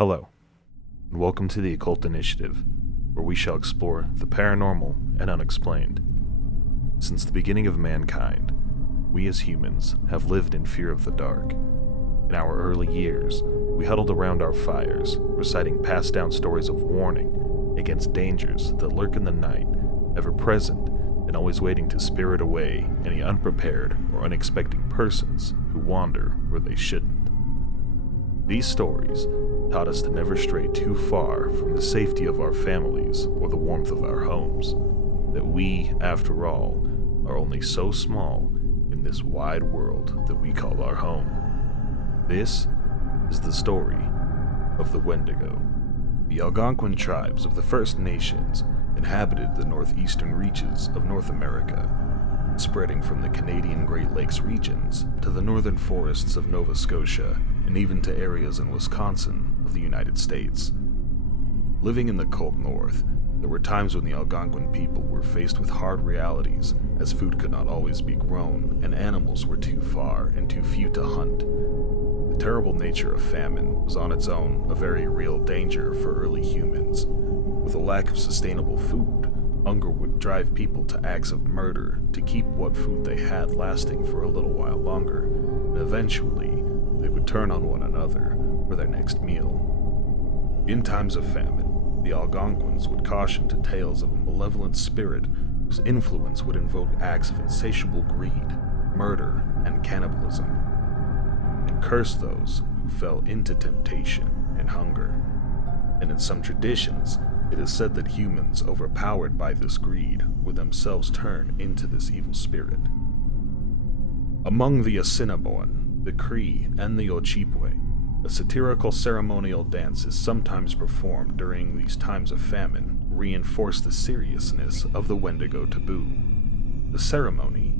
Hello, and welcome to the Occult Initiative, where we shall explore the paranormal and unexplained. Since the beginning of mankind, we as humans have lived in fear of the dark. In our early years, we huddled around our fires, reciting passed down stories of warning against dangers that lurk in the night, ever present and always waiting to spirit away any unprepared or unexpected persons who wander where they shouldn't. These stories taught us to never stray too far from the safety of our families or the warmth of our homes, that we, after all, are only so small in this wide world that we call our home. This is the story of the Wendigo. The Algonquin tribes of the First Nations inhabited the northeastern reaches of North America, spreading from the Canadian Great Lakes regions to the northern forests of Nova Scotia and even to areas in Wisconsin of the United States. Living in the cold north, there were times when the Algonquin people were faced with hard realities, as food could not always be grown and animals were too far and too few to hunt. The terrible nature of famine was on its own a very real danger for early humans. With a lack of sustainable food, hunger would drive people to acts of murder to keep what food they had lasting for a little while longer, and eventually they would turn on one another for their next meal. In times of famine, the Algonquins would caution to tales of a malevolent spirit whose influence would invoke acts of insatiable greed, murder, and cannibalism, and curse those who fell into temptation and hunger. And in some traditions, it is said that humans overpowered by this greed would themselves turn into this evil spirit. Among the Assiniboine, the Cree, and the Ojibwe, a satirical ceremonial dance is sometimes performed during these times of famine to reinforce the seriousness of the Wendigo taboo. The ceremony,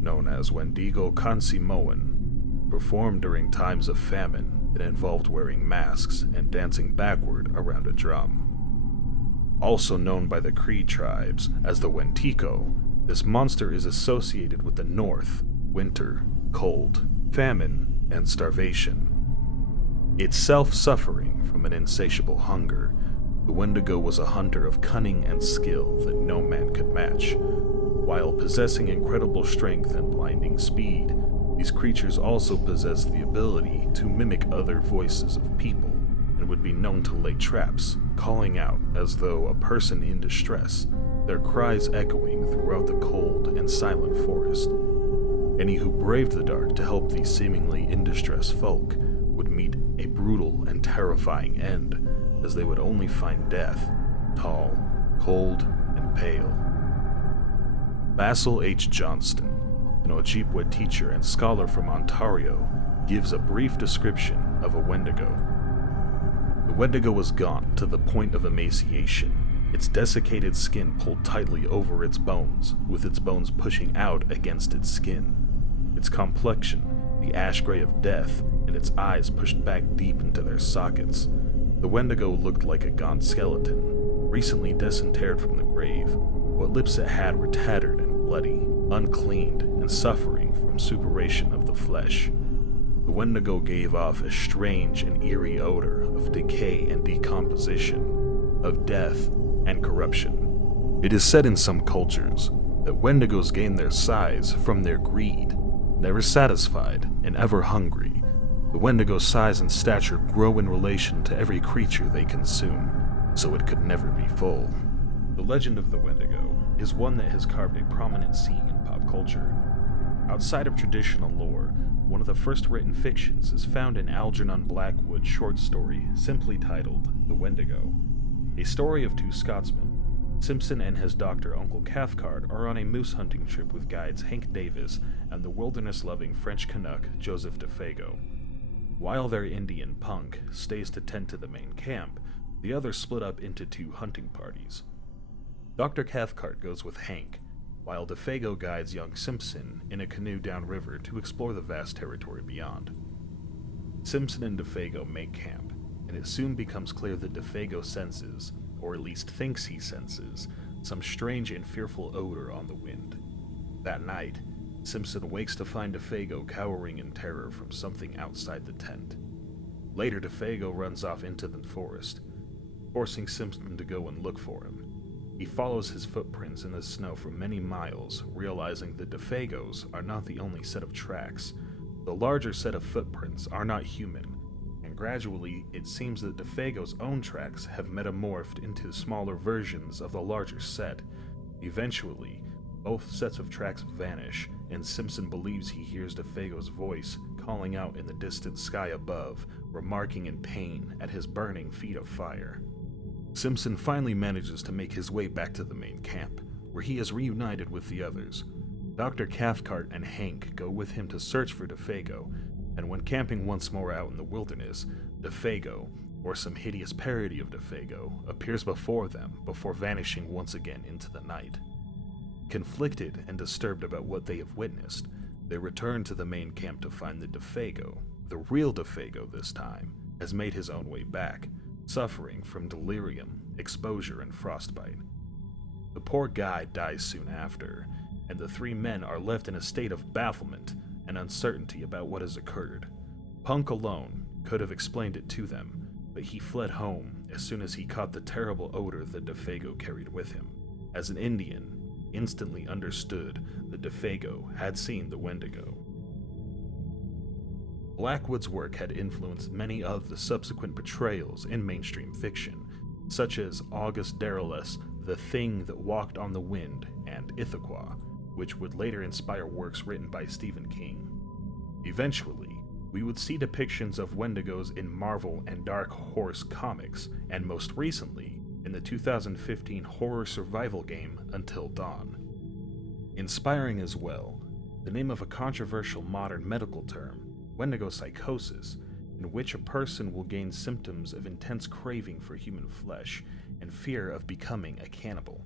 known as Wendigo Kansimoan, performed during times of famine that involved wearing masks and dancing backward around a drum. Also known by the Cree tribes as the Wendigo, this monster is associated with the north, winter, cold, famine, and starvation. Itself suffering from an insatiable hunger, the Wendigo was a hunter of cunning and skill that no man could match. While possessing incredible strength and blinding speed, these creatures also possessed the ability to mimic other voices of people and would be known to lay traps, calling out as though a person in distress, their cries echoing throughout the cold and silent forest. Any who braved the dark to help these seemingly in distress folk would meet a brutal and terrifying end, as they would only find death, tall, cold, and pale. Basil H. Johnston, an Ojibwe teacher and scholar from Ontario, gives a brief description of a Wendigo. The Wendigo was gaunt to the point of emaciation, its desiccated skin pulled tightly over its bones, with its bones pushing out against its skin. Its complexion, the ash gray of death, and its eyes pushed back deep into their sockets. The Wendigo looked like a gaunt skeleton, recently disinterred from the grave. What lips it had were tattered and bloody, uncleaned, and suffering from suppuration of the flesh. The Wendigo gave off a strange and eerie odor of decay and decomposition, of death and corruption. It is said in some cultures that Wendigos gain their size from their greed. Never satisfied and ever hungry, the Wendigo's size and stature grow in relation to every creature they consume, so it could never be full. The legend of the Wendigo is one that has carved a prominent seat in pop culture. Outside of traditional lore, one of the first written fictions is found in Algernon Blackwood's short story simply titled The Wendigo, a story of two Scotsmen. Simpson and his doctor Uncle Cathcart are on a moose hunting trip with guides Hank Davis and the wilderness-loving French Canuck Joseph DeFago. While their Indian punk stays to tend to the main camp, the others split up into two hunting parties. Dr. Cathcart goes with Hank, while DeFago guides young Simpson in a canoe downriver to explore the vast territory beyond. Simpson and DeFago make camp, and it soon becomes clear that DeFago senses, or at least thinks he senses, some strange and fearful odor on the wind. That night, Simpson wakes to find DeFago cowering in terror from something outside the tent. Later, DeFago runs off into the forest, forcing Simpson to go and look for him. He follows his footprints in the snow for many miles, realizing that DeFagos are not the only set of tracks. The larger set of footprints are not human, and gradually it seems that DeFagos' own tracks have metamorphed into smaller versions of the larger set. Eventually, both sets of tracks vanish, and Simpson believes he hears DeFagos' voice calling out in the distant sky above, remarking in pain at his burning feet of fire. Simpson finally manages to make his way back to the main camp, where he is reunited with the others. Dr. Cathcart and Hank go with him to search for DeFago, and when camping once more out in the wilderness, DeFago, or some hideous parody of DeFago, appears before them before vanishing once again into the night. Conflicted and disturbed about what they have witnessed, they return to the main camp to find that DeFago, the real DeFago this time, has made his own way back, suffering from delirium, exposure, and frostbite. The poor guy dies soon after, and the three men are left in a state of bafflement and uncertainty about what has occurred. Punk alone could have explained it to them, but he fled home as soon as he caught the terrible odor that DeFago carried with him. As an Indian, instantly understood that DeFago had seen the Wendigo. Blackwood's work had influenced many of the subsequent portrayals in mainstream fiction, such as August Derleth's The Thing That Walked on the Wind and Ithaca, which would later inspire works written by Stephen King. Eventually, we would see depictions of Wendigos in Marvel and Dark Horse comics, and most recently, in the 2015 horror survival game Until Dawn. Inspiring as well, the name of a controversial modern medical term, Wendigo psychosis, in which a person will gain symptoms of intense craving for human flesh and fear of becoming a cannibal.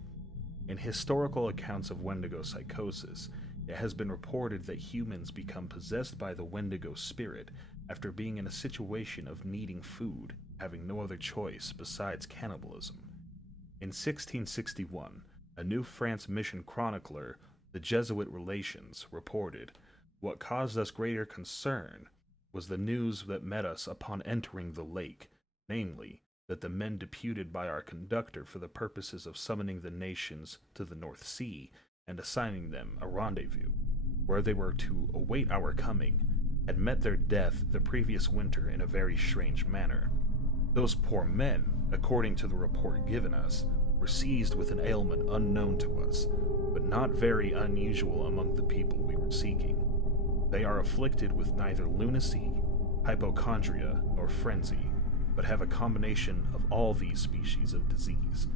In historical accounts of Wendigo psychosis, it has been reported that humans become possessed by the Wendigo spirit after being in a situation of needing food, having no other choice besides cannibalism. In 1661, a New France mission chronicler, the Jesuit Relations, reported, "What caused us greater concern was the news that met us upon entering the lake, namely, that the men deputed by our conductor for the purposes of summoning the nations to the North Sea and assigning them a rendezvous, where they were to await our coming, had met their death the previous winter in a very strange manner. Those poor men, according to the report given us, were seized with an ailment unknown to us, but not very unusual among the people we were seeking. They are afflicted with neither lunacy, hypochondria, nor frenzy, but have a combination of all these species of disease,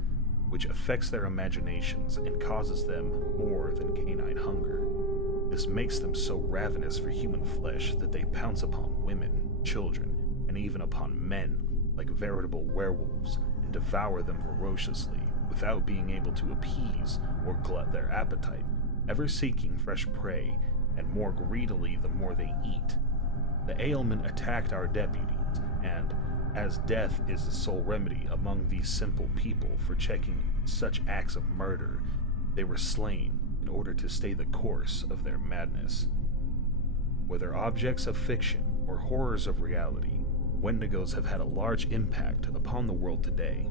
which affects their imaginations and causes them more than canine hunger. This makes them so ravenous for human flesh that they pounce upon women, children, and even upon men like veritable werewolves and devour them ferociously without being able to appease or glut their appetite, ever seeking fresh prey, and more greedily the more they eat. The ailment attacked our deputies, and, as death is the sole remedy among these simple people for checking such acts of murder, they were slain in order to stay the course of their madness." Whether objects of fiction or horrors of reality, Wendigos have had a large impact upon the world today.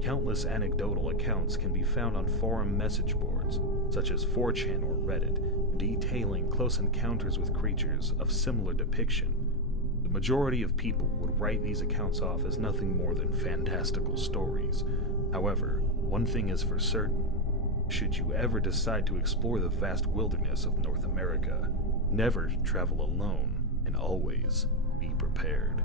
Countless anecdotal accounts can be found on forum message boards, such as 4chan or Reddit, detailing close encounters with creatures of similar depiction. The majority of people would write these accounts off as nothing more than fantastical stories. However, one thing is for certain: should you ever decide to explore the vast wilderness of North America, never travel alone and always be prepared.